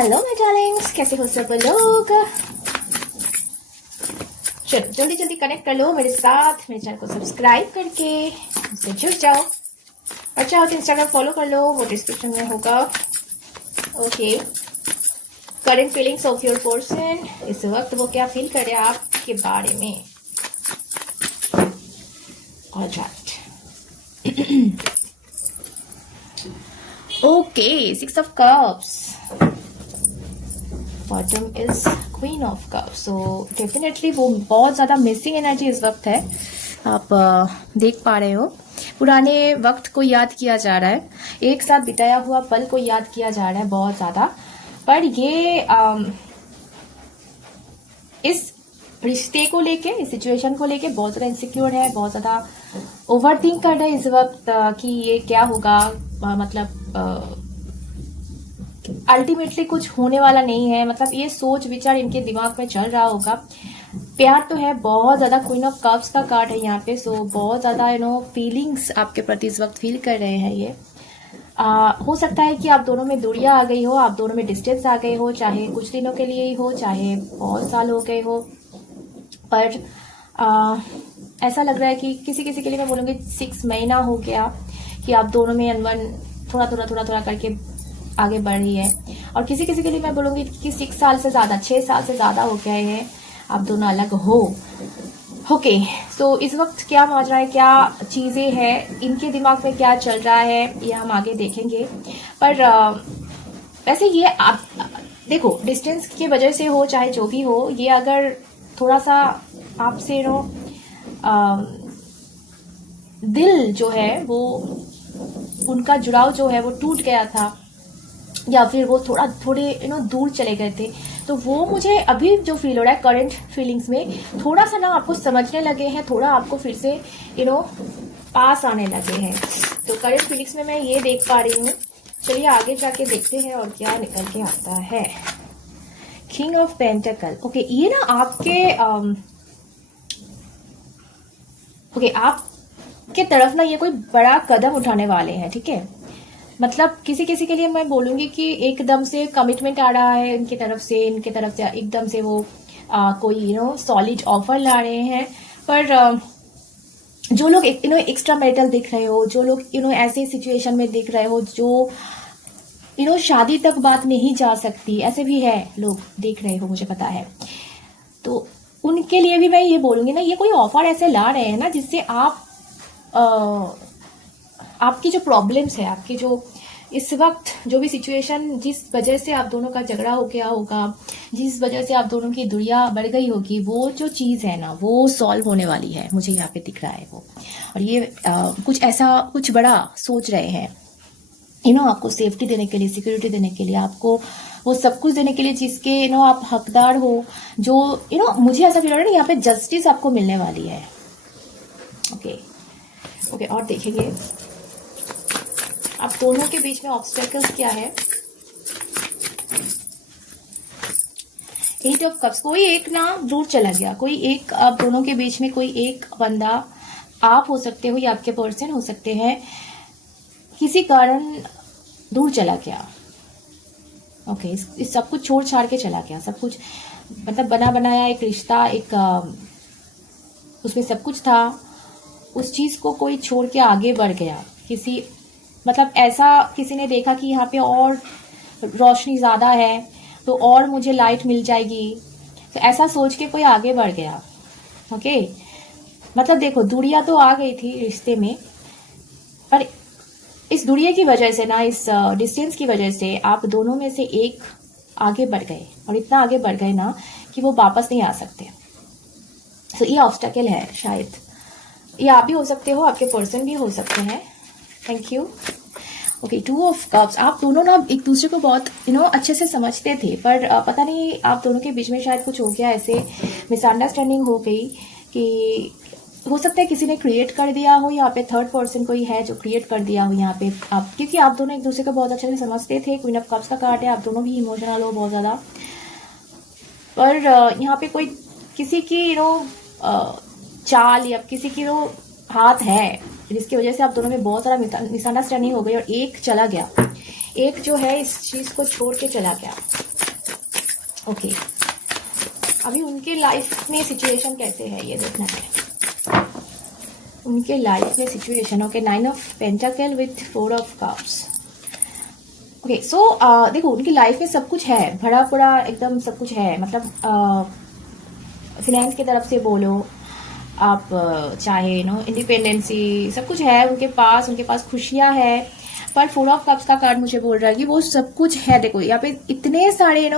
Hello my Darling's, कैसे हो सब लोग। चलो जल्दी जल्दी कनेक्ट कर लो मेरे साथ, मेरे चैनल को सब्सक्राइब करके मुझसे जुड़ जाओ और चाहो तो इंस्टाग्राम फॉलो कर लो, वो डिस्क्रिप्शन में होगा। Okay, current feelings of your person, इस वक्त वो क्या फील कर रहे हैं आपके बारे में। Alright, okay, 6 of cups, bottom is queen of cup. So definitely वो बहुत ज़्यादा मिसिंग एनर्जी इस वक्त है। आप देख पा रहे हो, पुराने वक्त को याद किया जा रहा है, एक साथ बिताया हुआ पल को याद किया जा रहा है बहुत ज़्यादा। पर ये इस रिश्ते को लेके, इस सिचुएशन को लेके बहुत ज़्यादा इनसिक्योर है, बहुत ज़्यादा ओवर थिंक कर रहा है इस वक्त कि ये क्या होगा। मतलब अल्टीमेटली कुछ होने वाला नहीं है, मतलब ये सोच विचार इनके दिमाग में चल रहा होगा। प्यार तो है बहुत ज्यादा, क्वीन ऑफ कप्स का कार्ड है यहाँ पे। सो बहुत ज्यादा फीलिंग्स आपके प्रति इस वक्त फील कर रहे हैं ये। हो सकता है कि आप दोनों में दूरियां आ गई हो, आप दोनों में डिस्टेंस आ गई हो, चाहे कुछ दिनों के लिए ही हो, चाहे बहुत साल हो गए हो। पर ऐसा लग रहा है कि किसी किसी के लिए मैं बोलूँगी 6 महीना हो गया कि आप दोनों में अनबन थोड़ा करके आगे बढ़ रही है। और किसी किसी के लिए मैं बोलूँगी कि 6 साल से ज़्यादा, 6 साल से ज़्यादा हो गए हैं आप दोनों अलग हो। ओके, सो इस वक्त क्या माजरा है, क्या चीज़ें हैं, इनके दिमाग में क्या चल रहा है, ये हम आगे देखेंगे। पर वैसे ये आप देखो, डिस्टेंस की वजह से हो चाहे जो भी हो, ये अगर थोड़ा सा आपसे दिल जो है वो, उनका जुड़ाव जो है वो टूट गया था, या फिर वो थोड़े दूर चले गए थे, तो वो मुझे अभी जो फील हो रहा है करंट फीलिंग्स में, थोड़ा सा आपको समझने लगे हैं, थोड़ा आपको फिर से पास आने लगे हैं। तो करंट फीलिंग्स में मैं ये देख पा रही हूँ। चलिए आगे जाके देखते हैं और क्या निकल के आता है। King of pentacle. ओके, ये आपके आपके तरफ ये कोई बड़ा कदम उठाने वाले हैं, ठीक है। मतलब किसी किसी के लिए मैं बोलूंगी कि एकदम से कमिटमेंट आ रहा है इनकी तरफ से एकदम से वो कोई सॉलिड ऑफर ला रहे हैं। पर जो लोग एक्स्ट्रा मैरिटल दिख रहे हो, जो लोग ऐसे सिचुएशन में दिख रहे हो जो शादी तक बात नहीं जा सकती, ऐसे भी है लोग देख रहे हो, मुझे पता है। तो उनके लिए भी मैं ये बोलूंगी ये कोई ऑफर ऐसे ला रहे हैं जिससे आप आपकी जो प्रॉब्लम्स है, आपकी जो इस वक्त जो भी सिचुएशन, जिस वजह से आप दोनों का झगड़ा हो गया होगा, जिस वजह से आप दोनों की दूरियां बढ़ गई होगी, वो जो चीज़ है वो सॉल्व होने वाली है, मुझे यहाँ पे दिख रहा है वो। और ये कुछ ऐसा, कुछ बड़ा सोच रहे हैं आपको सेफ्टी देने के लिए, सिक्योरिटी देने के लिए, आपको वो सब कुछ देने के लिए जिसके आप हकदार हो। जो मुझे ऐसा फील हो रहा है यहाँ पे जस्टिस आपको मिलने वाली है। ओके, और देखेंगे आप दोनों के बीच में ऑब्स्टेकल्स क्या है। 8 ऑफ कप्स, कोई एक दूर चला गया, कोई एक आप दोनों के बीच में, कोई एक बंदा, आप हो सकते हो या आपके पर्सन हो सकते हैं, किसी कारण दूर चला गया। ओके, इस सब कुछ छोड़ छाड़ के चला गया, सब कुछ मतलब बना बनाया एक रिश्ता, एक उसमें सब कुछ था, उस चीज को कोई छोड़ के आगे बढ़ गया। किसी मतलब ऐसा किसी ने देखा कि यहाँ पे और रोशनी ज्यादा है तो और मुझे लाइट मिल जाएगी, तो ऐसा सोच के कोई आगे बढ़ गया। ओके, मतलब देखो, दूरियां तो आ गई थी रिश्ते में, पर इस दूरिया की वजह से इस डिस्टेंस की वजह से आप दोनों में से एक आगे बढ़ गए, और इतना आगे बढ़ गए कि वो वापस नहीं आ सकते। तो ये ऑब्स्टेकल है, शायद ये आप भी हो सकते हो, आपके पर्सन भी हो सकते हैं। Thank you. Okay, 2 of cups, आप दोनों एक दूसरे को बहुत अच्छे से समझते थे, पर पता नहीं आप दोनों के बीच में शायद कुछ हो गया, ऐसे मिसअंडरस्टैंडिंग हो गई कि हो सकता है किसी ने क्रिएट कर दिया हो, यहाँ पे थर्ड पर्सन कोई है जो क्रिएट कर दिया हो यहाँ पे आप, क्योंकि आप दोनों एक दूसरे को बहुत अच्छे से समझते थे। क्वीन ऑफ कप्स का कार्ड है, आप दोनों भी इमोशनल हो बहुत ज्यादा। पर यहाँ पे कोई किसी की चाल या किसी की हाथ है जिसकी वजह से आप दोनों में बहुत सारा मिसअंडरस्टैंडिंग हो गई, और एक चला गया, एक जो है इस चीज को छोड़ के चला गया। ओके, अभी उनके लाइफ में सिचुएशन कैसे है ये देखना है। उनके लाइफ में situation, okay, 9 of pentacle with 4 of cups. Okay, so देखो उनकी लाइफ में सब कुछ है, भरा पड़ा एकदम सब कुछ है, मतलब फिनेंस की तरफ से बोलो आप, चाहे इंडिपेंडेंसी, सब कुछ है उनके पास खुशियां है। पर 4 ऑफ कप्स का कार्ड मुझे बोल रहा है कि वो सब कुछ है। देखो यहाँ पे इतने सारे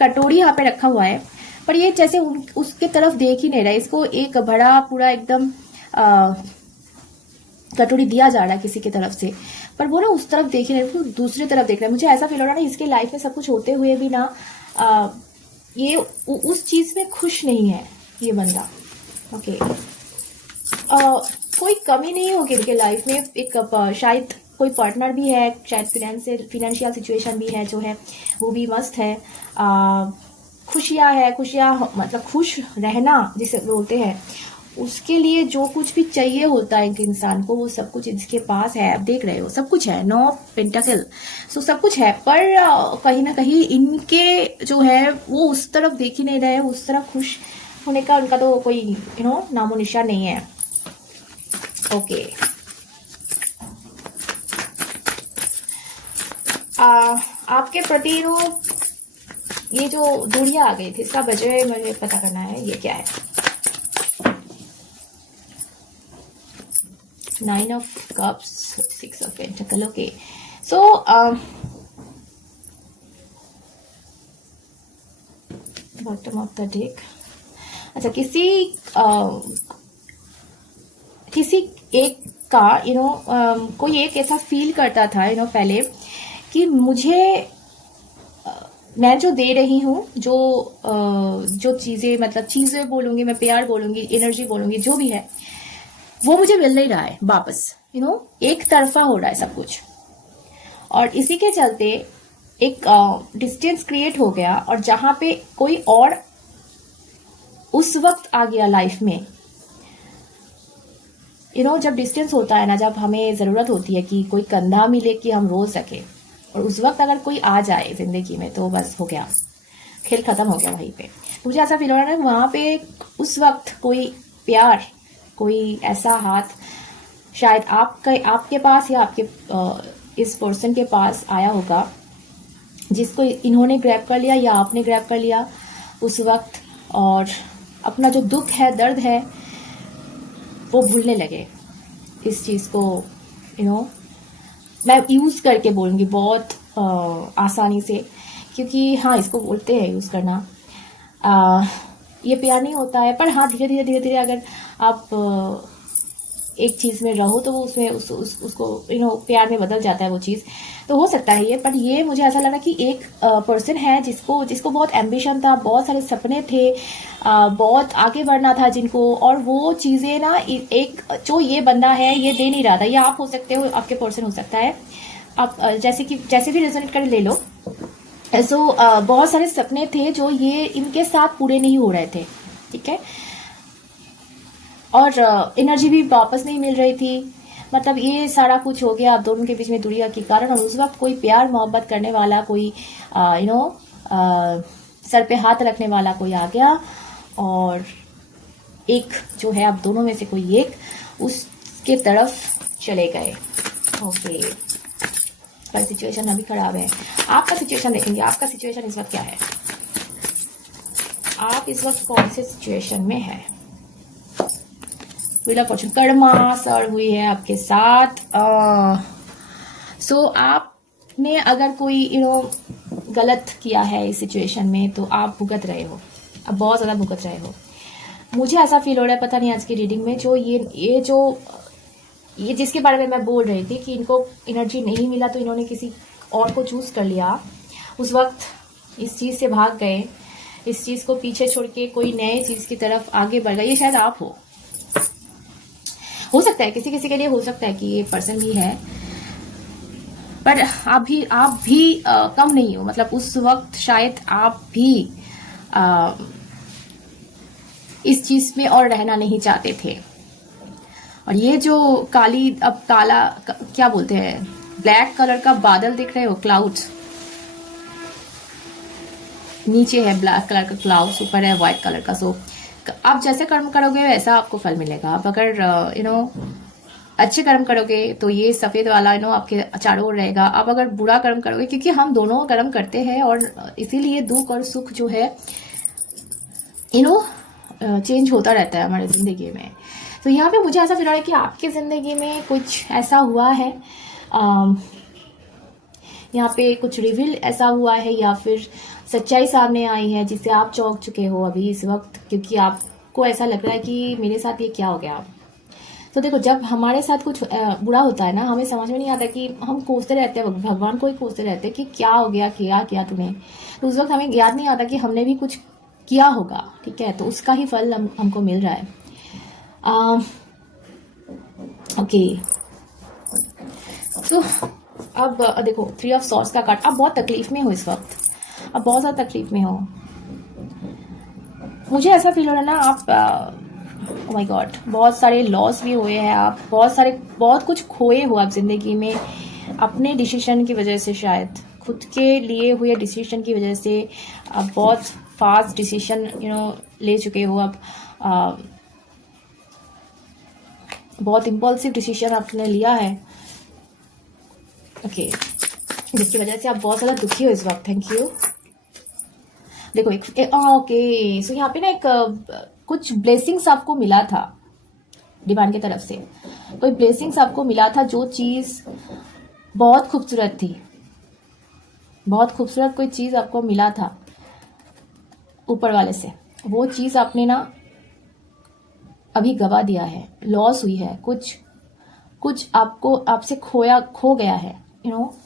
कटोरी यहाँ पे रखा हुआ है, पर ये जैसे उसके तरफ देख ही नहीं रहा है। इसको एक बड़ा पूरा एकदम कटोरी दिया जा रहा है किसी की तरफ से, पर वो उस तरफ देख ही नहीं रहा, दूसरी तरफ देख रहा है। मुझे ऐसा फील हो रहा है ना, इसके लाइफ में सब कुछ होते हुए भी ना ये उस चीज में खुश नहीं है ये बंदा। ओके, कोई कमी नहीं होगी इनके लाइफ में। एक शायद कोई पार्टनर भी है, शायद फिनेंशियल सिचुएशन भी है जो है वो भी मस्त है। खुशियां है, खुशियां मतलब खुश रहना जिसे बोलते हैं, उसके लिए जो कुछ भी चाहिए होता है एक इंसान को, वो सब कुछ इसके पास है। आप देख रहे हो सब कुछ है, 9 पेंटाकल, सो सब कुछ है। पर कहीं ना कहीं इनके जो है वो उस तरफ देख ही नहीं रहे, उस तरफ खुश होने का उनका तो कोई नामो निशान नहीं है। ओके, आपके प्रति ये जो दूरियां आ गई थी, इसका वजह मुझे पता करना है, ये क्या है। 9 of cups, 6 of pentacle. Okay, so bottom of the deck. अच्छा, किसी एक का कोई एक ऐसा फील करता था पहले कि मुझे मैं जो दे रही हूँ, जो चीजें, मतलब चीजें बोलूंगी मैं, प्यार बोलूंगी, एनर्जी बोलूंगी, जो भी है वो मुझे मिल नहीं रहा है वापस। एक तरफा हो रहा है सब कुछ, और इसी के चलते एक डिस्टेंस क्रिएट हो गया। और जहां पे कोई और उस वक्त आ गया लाइफ में, जब डिस्टेंस होता है ना, जब हमें जरूरत होती है कि कोई कंधा मिले कि हम रो सके, और उस वक्त अगर कोई आ जाए जिंदगी में तो बस हो गया, खेल खत्म हो गया वहीं पे। मुझे ऐसा फील हो रहा है वहां पे उस वक्त कोई प्यार, कोई ऐसा हाथ शायद आपके पास या आपके इस पर्सन के पास आया होगा, जिसको इन्होंने ग्रैब कर लिया या आपने ग्रैब कर लिया उस वक्त, और अपना जो दुख है, दर्द है, वो भूलने लगे। इस चीज को मैं यूज करके बोलूंगी बहुत आसानी से, क्योंकि हाँ इसको बोलते हैं यूज करना। ये प्यार नहीं होता है, पर हाँ धीरे धीरे अगर आप एक चीज में रहो तो वो उसमें उसको प्यार में बदल जाता है वो चीज, तो हो सकता है ये। पर ये मुझे ऐसा लगा कि एक पर्सन है जिसको बहुत एम्बिशन था, बहुत सारे सपने थे, बहुत आगे बढ़ना था जिनको, और वो चीजें ना एक जो ये बंदा है ये दे नहीं रहा था। ये आप हो सकते हो, आपके पर्सन हो सकता है, आप जैसे भी रिजोनेट कर ले लो। सो बहुत सारे सपने थे जो ये इनके साथ पूरे नहीं हो रहे थे, ठीक है, और एनर्जी भी वापस नहीं मिल रही थी। मतलब ये सारा कुछ हो गया आप दोनों के बीच में दूरिया के कारण, और उस वक्त कोई प्यार मोहब्बत करने वाला, कोई सर पे हाथ रखने वाला कोई आ गया, और एक जो है आप दोनों में से कोई एक उसके तरफ चले गए। ओके, पर सिचुएशन अभी खराब है। आपका सिचुएशन देखेंगे, आपका सिचुएशन इस वक्त क्या है, आप इस वक्त कौन से सिचुएशन में है। Wheel of Fortune, Karma sir हुई है आपके साथ। सो आपने अगर कोई गलत किया है इस सिचुएशन में, तो आप भुगत रहे हो, अब बहुत ज्यादा भुगत रहे हो। मुझे ऐसा फील हो रहा है, पता नहीं आज की रीडिंग में जो ये जिसके बारे में मैं बोल रही थी कि इनको एनर्जी नहीं मिला तो इन्होंने किसी और को चूज कर लिया, उस वक्त इस चीज से भाग गए, इस चीज को पीछे छोड़ के कोई नए चीज की तरफ आगे बढ़ गए। ये शायद आप हो सकता है, किसी के लिए हो सकता है कि ये पर्सन भी है, पर आप भी कम नहीं हो। मतलब उस वक्त शायद आप भी इस चीज में और रहना नहीं चाहते थे। और ये जो अब काला क्या बोलते हैं, ब्लैक कलर का बादल दिख रहे हो, क्लाउड्स, नीचे है ब्लैक कलर का क्लाउड्स, ऊपर है व्हाइट कलर का। सो आप जैसे कर्म करोगे वैसा आपको फल मिलेगा। आप अगर अच्छे कर्म करोगे तो ये सफेद वाला आपके चारों ओर रहेगा। आप अगर बुरा कर्म करोगे, क्योंकि हम दोनों कर्म करते हैं और इसीलिए दुख और सुख जो है चेंज होता रहता है हमारी जिंदगी में। तो यहाँ पे मुझे ऐसा फील हो रहा है कि आपकी जिंदगी में कुछ ऐसा हुआ है, यहाँ पे कुछ रिवील ऐसा हुआ है या फिर सच्चाई सामने आई है जिससे आप चौंक चुके हो अभी इस वक्त, क्योंकि आपको ऐसा लग रहा है कि मेरे साथ ये क्या हो गया। तो देखो, जब हमारे साथ कुछ बुरा होता है ना, हमें समझ में नहीं आता कि हम कोसते रहते हैं, भगवान को ही कोसते रहते हैं कि क्या हो गया, क्या किया तूने। तो उस वक्त हमें याद नहीं आता कि हमने भी कुछ किया होगा, ठीक है। तो उसका ही फल हमको मिल रहा है। ओके, तो अब देखो 3 ऑफ सॉर्ड्स का कार्ड। आप बहुत तकलीफ में हो इस वक्त, आप बहुत ज़्यादा तकलीफ में हो। मुझे ऐसा फील हो रहा है ना, आप ओह माय गॉड, बहुत सारे लॉस भी हुए हैं, आप बहुत कुछ खोए हो आप जिंदगी में अपने डिसीजन की वजह से, शायद खुद के लिए हुए डिसीजन की वजह से। आप बहुत फास्ट डिसीजन ले चुके हो। आप बहुत इम्पल्सिव डिसीजन आपने लिया है, ओके, जिसकी वजह से आप बहुत ज़्यादा दुखी हो इस वक्त। Thank you. देखो ओके, सो यहाँ पे ना कुछ ब्लेसिंग्स आपको मिला था डिवाइन की तरफ से। कोई ब्लेसिंग्स आपको मिला था, जो चीज़ बहुत खूबसूरत थी, बहुत खूबसूरत कोई चीज़ आपको मिला था ऊपर वाले से। वो चीज़ आपने ना अभी गवा दिया है, लॉस हुई है, कुछ आपसे खो गया है,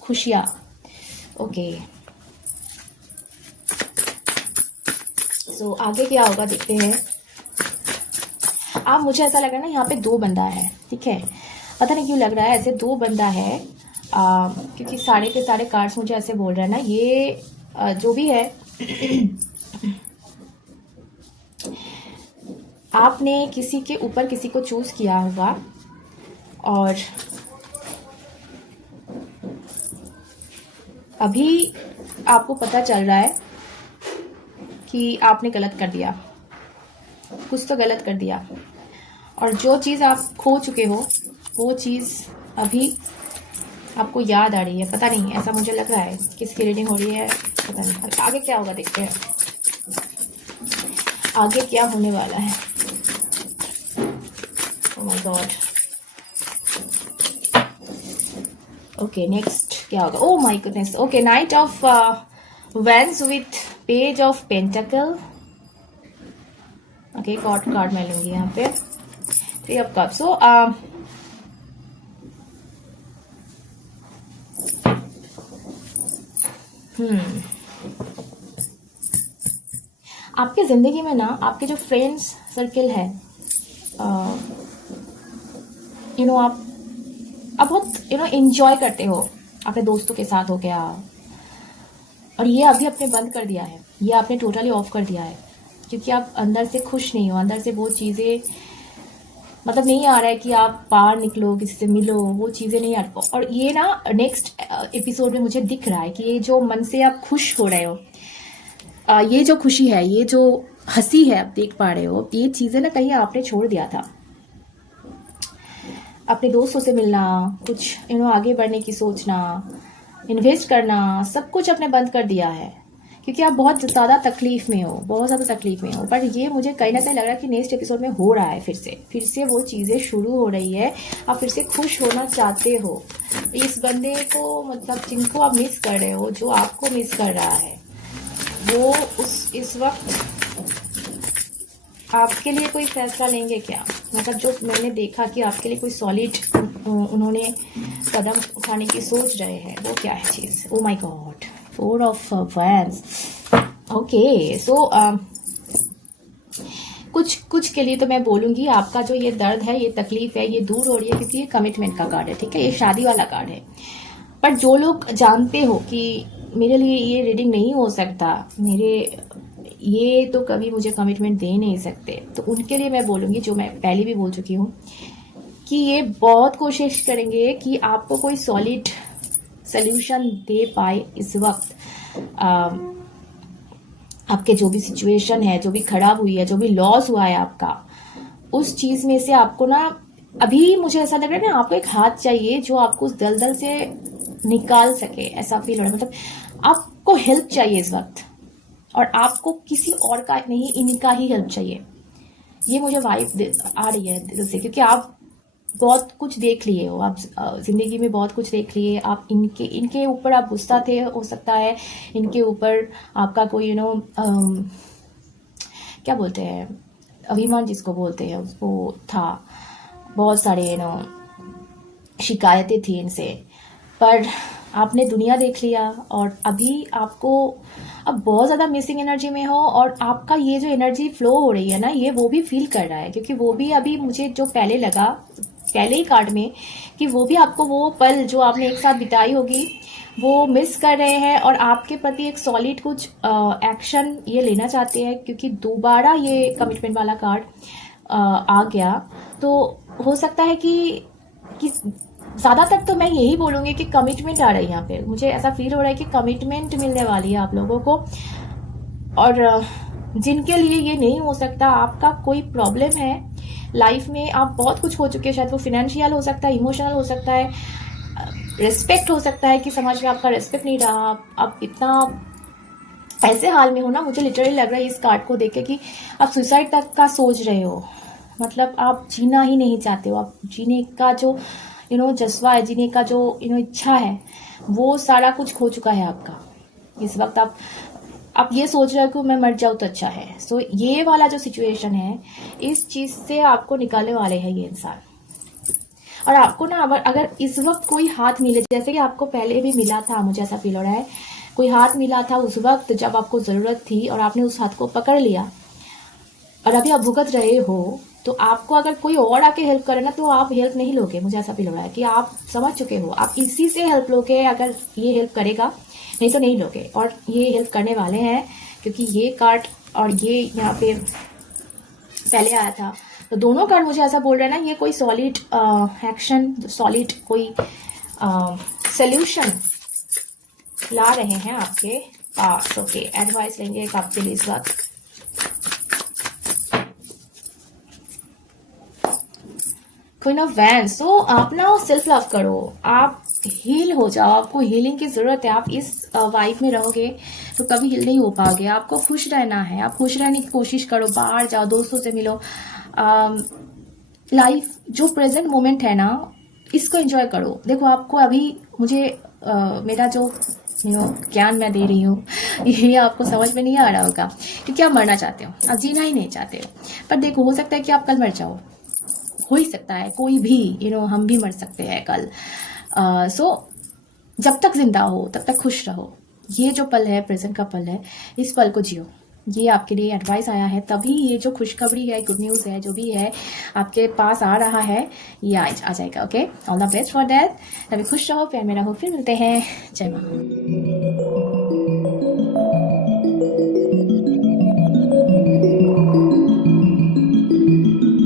खुशियाँ। ओके, सो आगे क्या होगा देखते हैं। मुझे ऐसा लग रहा है ना, यहाँ पे 2 बंदा है, ठीक है। पता नहीं क्यों लग रहा है ऐसे 2 बंदा है, क्योंकि सारे के सारे कार्ड्स मुझे ऐसे बोल रहे हैं ना। ये जो भी है आपने किसी के ऊपर किसी को चूज किया होगा और अभी आपको पता चल रहा है कि आपने गलत कर दिया, कुछ तो गलत कर दिया। और जो चीज़ आप खो चुके हो वो चीज़ अभी आपको याद आ रही है। पता नहीं, ऐसा मुझे लग रहा है। किसकी रीडिंग हो रही है पता नहीं। आगे क्या होगा देखते हैं, आगे क्या होने वाला है। Oh my god, okay, next क्या होगा। Oh my goodness, okay, knight of wands with page of pentacle. Okay, card मैं लूंगी यहाँ पे 3 ऑफ कप्स। सो आपकी जिंदगी में ना, आपके जो फ्रेंड्स सर्किल है, आप बहुत एंजॉय करते हो अपने दोस्तों के साथ हो गया, और ये अभी आपने बंद कर दिया है, ये आपने टोटली ऑफ कर दिया है, क्योंकि आप अंदर से खुश नहीं हो। अंदर से वो चीज़ें मतलब नहीं आ रहा है कि आप बाहर निकलो, किसी से मिलो, वो चीज़ें नहीं आ रही। और ये ना नेक्स्ट एपिसोड में मुझे दिख रहा है कि ये जो मन से आप खुश हो रहे हो, ये जो खुशी है, ये जो हंसी है, आप देख पा रहे हो, ये चीज़ें ना कहीं आपने छोड़ दिया था। अपने दोस्तों से मिलना, कुछ आगे बढ़ने की सोचना, इन्वेस्ट करना, सब कुछ आपने बंद कर दिया है, क्योंकि आप बहुत ज़्यादा तकलीफ में हो, बहुत ज़्यादा तकलीफ में हो। पर ये मुझे कहीं ना कहीं लग रहा है कि नेक्स्ट एपिसोड में हो रहा है, फिर से वो चीज़ें शुरू हो रही है। आप फिर से खुश होना चाहते हो। इस बंदे को, मतलब जिनको आप मिस कर रहे हो, जो आपको मिस कर रहा है, वो इस वक्त आपके लिए कोई फैसला लेंगे क्या? मतलब जो मैंने देखा कि आपके लिए कोई सॉलिड उन्होंने कदम उठाने की सोच रहे हैं, वो क्या है चीज़? Oh my god, 4 of wands. Okay, so कुछ के लिए तो मैं बोलूँगी आपका जो ये दर्द है, ये तकलीफ है, ये दूर हो रही है, क्योंकि ये कमिटमेंट का कार्ड है, ठीक है, ये शादी वाला कार्ड है। पर जो लोग जानते हो कि मेरे लिए ये रीडिंग नहीं हो सकता, ये तो कभी मुझे कमिटमेंट दे नहीं सकते, तो उनके लिए मैं बोलूँगी, जो मैं पहले भी बोल चुकी हूँ, कि ये बहुत कोशिश करेंगे कि आपको कोई सॉलिड सल्यूशन दे पाए इस वक्त। आपके जो भी सिचुएशन है, जो भी खराब हुई है, जो भी लॉस हुआ है आपका, उस चीज में से आपको ना अभी मुझे ऐसा लग रहा है ना, आपको एक हाथ चाहिए जो आपको उस दलदल से निकाल सके, ऐसा फील हो रहा है। मतलब आपको हेल्प चाहिए इस वक्त, और आपको किसी और का नहीं, इनका ही हेल्प चाहिए। ये मुझे वाइब आ रही है दिल से, क्योंकि आप बहुत कुछ देख लिए हो, आप जिंदगी में बहुत कुछ देख लिए। आप इनके ऊपर आप गुस्सा थे, हो सकता है इनके ऊपर आपका कोई क्या बोलते हैं, अभिमान जिसको बोलते हैं उसको था, बहुत सारे शिकायतें थी इनसे, पर आपने दुनिया देख लिया और अभी आपको अब बहुत ज़्यादा मिसिंग एनर्जी में हो, और आपका ये जो एनर्जी फ्लो हो रही है ना, ये वो भी फील कर रहा है, क्योंकि वो भी अभी मुझे जो पहले लगा पहले ही कार्ड में कि वो भी आपको वो पल जो आपने एक साथ बिताई होगी वो मिस कर रहे हैं, और आपके प्रति एक सॉलिड कुछ एक्शन ये लेना चाहते हैं, क्योंकि दोबारा ये कमिटमेंट वाला कार्ड आ गया। तो हो सकता है कि ज्यादातर तो मैं यही बोलूंगी कि कमिटमेंट आ रही है यहाँ पे, मुझे ऐसा फील हो रहा है कि कमिटमेंट मिलने वाली है आप लोगों को। और जिनके लिए ये नहीं हो सकता, आपका कोई प्रॉब्लम है लाइफ में, आप बहुत कुछ हो चुके हैं, शायद वो फाइनेंशियल हो सकता है, इमोशनल हो सकता है, रिस्पेक्ट हो सकता है कि समाज में आपका रिस्पेक्ट नहीं रहा, आप इतना ऐसे हाल में हो ना, मुझे लिटरली लग रहा है इस कार्ड को देख के कि आप सुसाइड तक का सोच रहे हो। मतलब आप जीना ही नहीं चाहते हो, आप जीने का जो जज्बा है, जीने का जो इच्छा है, वो सारा कुछ खो चुका है आपका। इस वक्त आप ये सोच रहे हो कि मैं मर जाऊं तो अच्छा है। सो ये वाला जो सिचुएशन है, इस चीज से आपको निकालने वाले हैं ये इंसान। और आपको ना अगर इस वक्त कोई हाथ मिले, जैसे कि आपको पहले भी मिला था, मुझे ऐसा फील हो रहा है, कोई हाथ मिला था उस वक्त जब आपको जरूरत थी और आपने उस हाथ को पकड़ लिया, और अभी आप भुगत रहे हो, तो आपको अगर कोई और आके हेल्प करे ना, तो आप हेल्प नहीं लोगे। मुझे ऐसा फील हो रहा है कि आप समझ चुके हो, आप इसी से हेल्प लोगे अगर ये हेल्प करेगा, नहीं तो नहीं लोगे। और ये हेल्प करने वाले हैं, क्योंकि ये कार्ड और ये यहाँ पे पहले आया था, तो दोनों कार्ड मुझे ऐसा बोल रहे हैं ना, ये कोई सॉलिड एक्शन, सॉलिड कोई सोल्यूशन ला रहे हैं आपके पास। ओके, एडवाइस लेंगे एक आपके लिए इस वक्त। Queen of wands. सो आप ना सेल्फ लव करो, आप हील हो जाओ, आपको हीलिंग की जरूरत है। आप इस वाइब में रहोगे तो कभी हील नहीं हो पाओगे। आपको खुश रहना है, आप खुश रहने की कोशिश करो, बाहर जाओ, दोस्तों से मिलो, लाइफ जो प्रेजेंट मोमेंट है ना, इसको एंजॉय करो। देखो आपको अभी मुझे मेरा जो ज्ञान मैं दे रही हूँ, ये आपको समझ में नहीं आ रहा होगा, क्योंकि आप मरना चाहते हो, आप जीना ही नहीं चाहते हो। पर देखो, हो सकता है कि आप कल मर जाओ, हो ही सकता है, कोई भी हम भी मर सकते हैं कल। सो जब तक जिंदा हो तब तक खुश रहो। ये जो पल है, प्रेजेंट का पल है, इस पल को जियो। ये आपके लिए एडवाइस आया है, तभी ये जो खुशखबरी है, गुड न्यूज़ है, जो भी है आपके पास आ रहा है, ये आ जाएगा। Okay, all the best for that. तभी खुश रहो, प्यार में रहो, फिर मिलते हैं। जय मां।